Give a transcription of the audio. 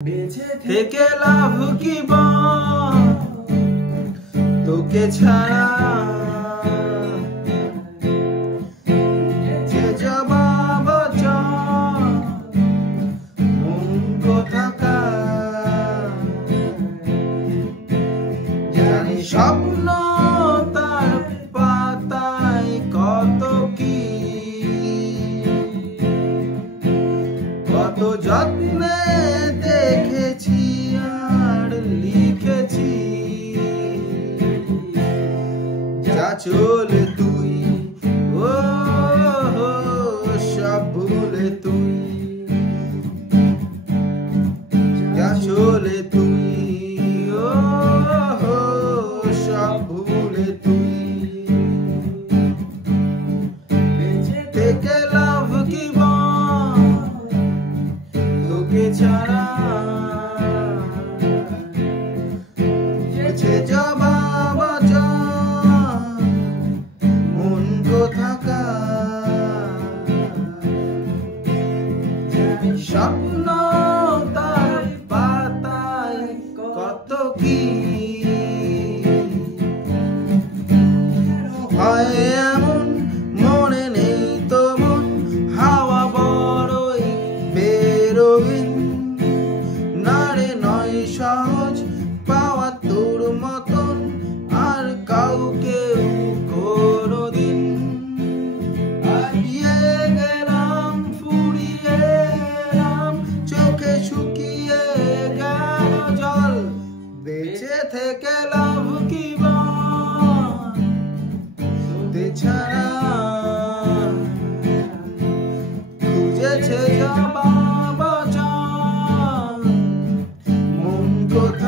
বেঁচে থেকে লাভ কি তোকে ছাড়া যে জবাব মন কোথাকা জানি স্বপ্ন তার পাতায় কত কি কত যত্নে দেখেছি আর লিখেছি যা চলে তুই ও সব ভুলে তুই যা চলে তুই ও সব ভুলে তুই বেঁচে থেকে লাভ কি তোকে ছাড়া যে জবাব মন কোথাকা স্বপ্ন তার পাতায় কত কি হয় এমন মনে নেই তো মন হাওয়া বড়ই বেরোবিন নারে নয় সহজ পাওয়া তোর মতন আর কাউকে কোনোদিন হারিয়ে গেলাম ফুরিয়ে এলাম চোখে শুকিয়ে গেল জল বেঁচে থেকে লাভ কি তোকে ছাড়া খুঁজেছে জবাব মন কোথায়